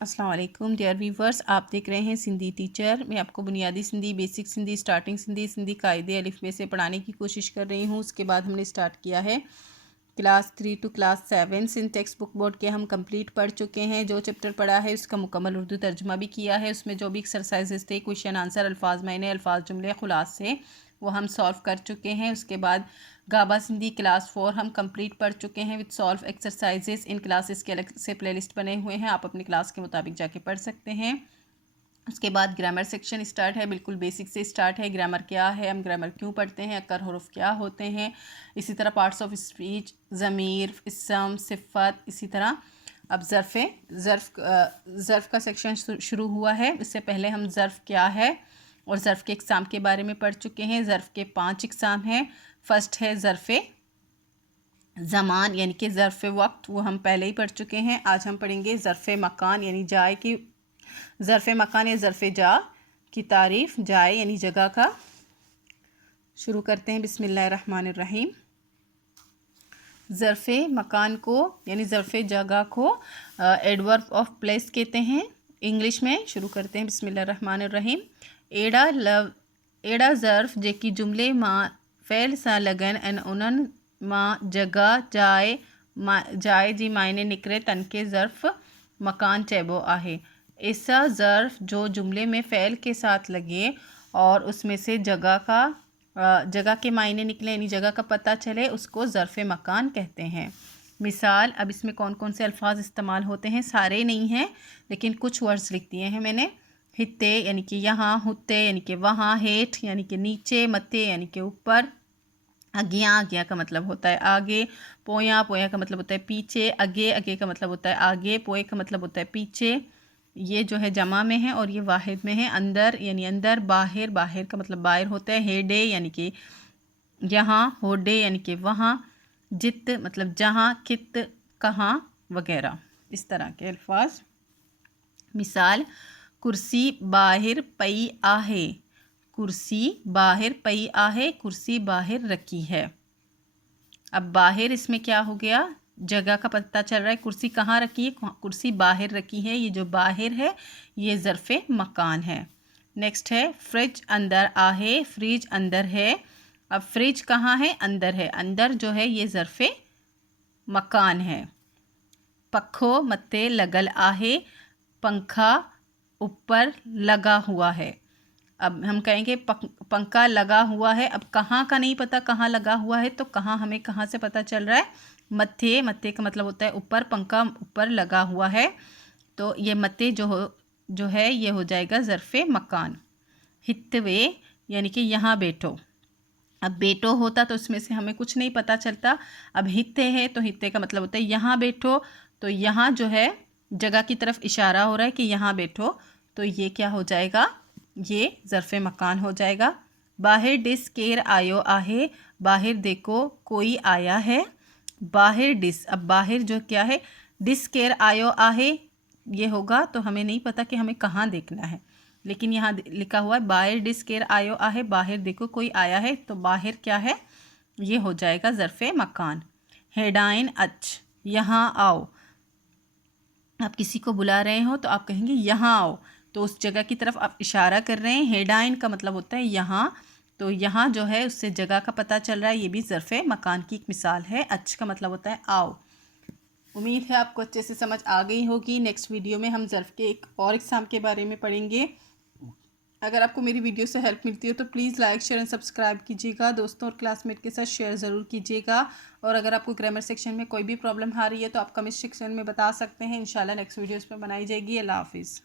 अस्सलाम वालेकुम dear viewers, आप देख रहे हैं सिंधी टीचर। मैं आपको बुनियादी सिंधी, बेसिक सिंधी, स्टार्टिंग सिंधी, सिंधी कायदे अलिफ़बे से पढ़ाने की कोशिश कर रही हूँ। उसके बाद हमने स्टार्ट किया है class 3 to class 7 Sindh text book board के हम कंप्लीट पढ़ चुके हैं। जो चैप्टर पढ़ा है उसका मुकम्मल उर्दू तर्जुमा भी किया है। उसमें जो भी एक्सरसाइजेस थे, क्वेश्चन आंसर, अल्फाज मायने, अल्फाज जुमले, खुलासे, वो हम सॉल्व कर चुके हैं। उसके बाद गाबा सिंधी क्लास 4 हम कंप्लीट पढ़ चुके हैं with solve exercises. In classes के अलग से प्लेलिस्ट बने हुए हैं, आप अपनी क्लास के मुताबिक जाके पढ़ सकते हैं। उसके बाद ग्रामर सेक्शन स्टार्ट है, बिल्कुल बेसिक से स्टार्ट है। ग्रामर क्या है, हम ग्रामर क्यों पढ़ते हैं, अकर हुरूफ क्या होते हैं, इसी तरह पार्ट्स ऑफ स्पीच, ज़मीर, इस्म, सिफ़त, इसी तरह अब ज़र्फ़ का सेक्शन शुरू हुआ है। इससे पहले हम ज़र्फ़ क्या है और ज़र्फ़ के इक़साम के बारे में पढ़ चुके हैं। ज़र्फ़ के 5 इक़साम हैं। फ़र्स्ट है ज़र्फ़ ज़मान यानी कि ज़र्फ़ वक्त, वो हम पहले ही पढ़ चुके हैं। आज हम पढ़ेंगे ज़र्फ़ मकान यानी जाए की, ज़र्फ़ मकान या ज़र्फ़ जा की तारीफ़, जाए यानी जगह का। शुरू करते हैं, बिस्मिल्लाहिर्रहमानिर्रहीम। ज़र्फ़ मकान को यानी ज़र्फ़ जगह को एडवर्ब ऑफ प्लेस कहते हैं इंग्लिश में। शुरू करते हैं, बिस्मिल्लाहिर्रहमानिर्रहीम। एड़ा ज़र्फ़ जेकी जुमले मां फ़ेल सां लगन ऐं उन्हनि मां जगह जाए जी मायने निकिरे तनखे ज़र्फ़ मकान चइबो आहे। ऐसा ज़र्फ़ जो जुमले में फ़ेल के साथ लगे और उसमें से जगह के मायने निकले यानी जगह का पता चले, उसको ज़र्फ़ मकान कहते हैं। मिसाल, अब इसमें कौन कौन से अल्फाज इस्तेमाल होते हैं, सारे नहीं हैं लेकिन कुछ वर्ड्स लिख दिए हैं मैंने। हिते यानी कि यहाँ, हुते यानी कि वहाँ, हेठ यानी कि नीचे, मथे यानी कि ऊपर, अगियाँ का मतलब होता है आगे, पोया का मतलब होता है पीछे, अगे का मतलब होता है आगे, पोए का मतलब होता है पीछे। ये जो है जमा में है और ये वाहिद में है। अंदर यानी अंदर, बाहर का मतलब बाहर होता है। हेडे यानी कि यहाँ, होडे यानी कि वहाँ, जित मतलब जहाँ, कित कहाँ वगैरह, इस तरह के अल्फाज। मिसाल, कुर्सी बाहर पई आहे, कुर्सी बाहर पई आहे, कुर्सी बाहर रखी है। अब बाहर इसमें क्या हो गया, जगह का पता चल रहा है। कुर्सी कहाँ रखी है, कुर्सी बाहर रखी है। ये जो बाहर है ये ज़र्फ़ मकान है। नेक्स्ट है फ्रिज अंदर आहे, फ्रिज अंदर है। अब फ्रिज कहाँ है, अंदर है। अंदर जो है ये ज़र्फ़ मकान है। पखो मत्ते लगल आहे, पंखा ऊपर लगा हुआ है। अब हम कहेंगे पंखा लगा हुआ है। अब कहाँ का नहीं पता, कहाँ लगा हुआ है, तो कहाँ हमें कहाँ से पता चल रहा है, मत्थे का मतलब होता है ऊपर, पंखा ऊपर लगा हुआ है, तो ये मत्थे जो है ये हो जाएगा ज़र्फ़ मकान। हितवे यानी कि यहाँ बैठो। अब बैठो होता तो उसमें से हमें कुछ नहीं पता चलता। अब हित्ते है तो हित्ते का मतलब होता है यहाँ बैठो, तो यहाँ जो है जगह की तरफ इशारा हो रहा है कि यहाँ बैठो, तो ये क्या हो जाएगा, ये ज़र्फ़ मकान हो जाएगा। बाहर डिस केर आयो आहे, बाहर देखो कोई आया है। बाहर डिस, अब बाहर जो क्या है, डिस केर आयो आहे ये होगा तो हमें नहीं पता कि हमें कहाँ देखना है, लेकिन यहाँ लिखा हुआ है बाहर डिस केर आयो आहे, बाहर देखो कोई आया है, तो बाहर क्या है, ये हो जाएगा ज़र्फ़ मकान। हेडाइन अच, यहाँ आओ। आप किसी को बुला रहे हो तो आप कहेंगे यहाँ आओ, तो उस जगह की तरफ आप इशारा कर रहे हैं। हेडाइन का मतलब होता है यहाँ, तो यहाँ जो है उससे जगह का पता चल रहा है, ये भी ज़र्फ़ मकान की एक मिसाल है। अच्छ का मतलब होता है आओ। उम्मीद है आपको अच्छे से समझ आ गई होगी। नेक्स्ट वीडियो में हम ज़र्फ़ के एक और एग्ज़ाम के बारे में पढ़ेंगे। अगर आपको मेरी वीडियो से हेल्प मिलती हो तो please like, share and subscribe कीजिएगा। दोस्तों और क्लासमेट के साथ शेयर ज़रूर कीजिएगा। और अगर आपको ग्रामर सेक्शन में कोई भी प्रॉब्लम आ रही है तो आप कमेंट सेक्शन में बता सकते हैं। इंशाल्लाह नेक्स्ट वीडियो इस पर बनाई जाएगी। अल्लाह हाफिज़।